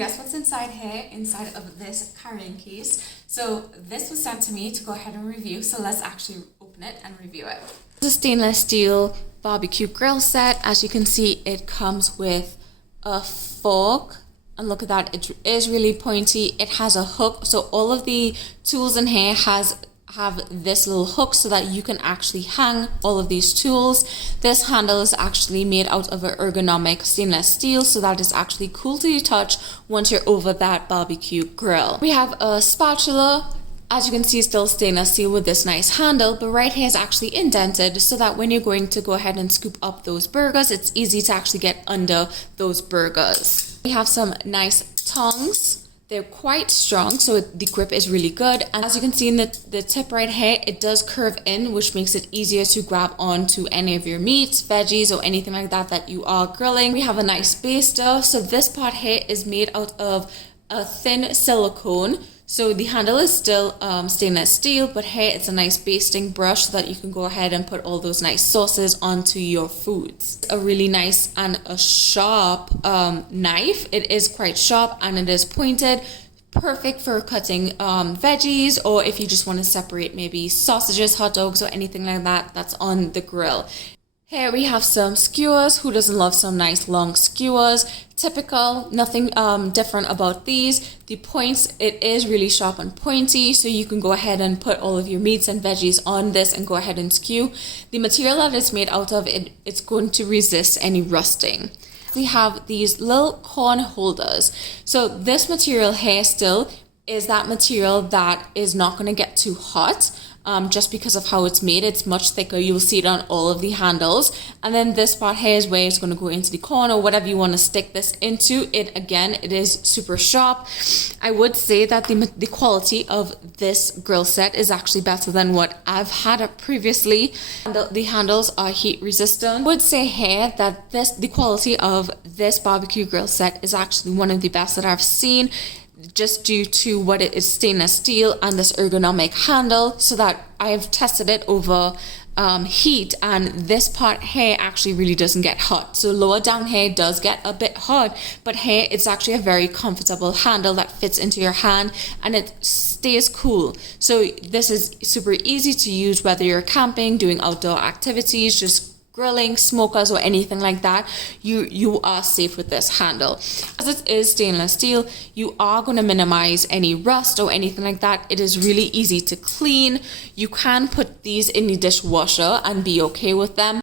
guess what's inside here, inside of this carrying case? So this was sent to me to go ahead and review, so let's actually open it and review it. It's a stainless steel barbecue grill set. As you can see, it comes with a fork, and look at that, it is really pointy. It has a hook, so all of the tools in here have this little hook so that you can actually hang all of these tools. This handle is actually made out of an ergonomic stainless steel, so that is actually cool to the touch once you're over that barbecue grill. We have a spatula. As you can see, still stainless steel with this nice handle, but right here is actually indented so that when you're going to go ahead and scoop up those burgers, it's easy to actually get under those burgers. We have some nice tongs. They're quite strong, so the grip is really good. And as you can see in the tip right here, it does curve in, which makes it easier to grab onto any of your meats, veggies, or anything like that that you are grilling. We have a nice baster. So this part here is made out of a thin silicone. So the handle is still stainless steel, but here it's a nice basting brush so that you can go ahead and put all those nice sauces onto your foods. A really nice and a sharp knife. It is quite sharp and it is pointed. Perfect for cutting veggies, or if you just want to separate maybe sausages, hot dogs, or anything like that that's on the grill. Here we have some skewers. Who doesn't love some nice long skewers? Typical, nothing different about these. The points, it is really sharp and pointy, so you can go ahead and put all of your meats and veggies on this and go ahead and skew. The material that it's made out of, it's going to resist any rusting. We have these little corn holders. So this material here still is that material that is not going to get too hot. Just because of how it's made, it's much thicker. You'll see it on all of the handles. And then this part here is where it's going to go into the corn or whatever you want to stick this into. It again, it is super sharp. I would say that the quality of this grill set is actually better than what I've had previously. And the handles are heat resistant. I would say here that the quality of this barbecue grill set is actually one of the best that I've seen, just due to what it is, stainless steel and this ergonomic handle, so that I've tested it over heat, and this part here actually really doesn't get hot. So lower down here does get a bit hot, but here it's actually a very comfortable handle that fits into your hand and it stays cool. So this is super easy to use whether you're camping, doing outdoor activities, just grilling, smokers, or anything like that. You are safe with this handle. As it is stainless steel, you are going to minimize any rust or anything like that. It is really easy to clean. You can put these in the dishwasher and be okay with them.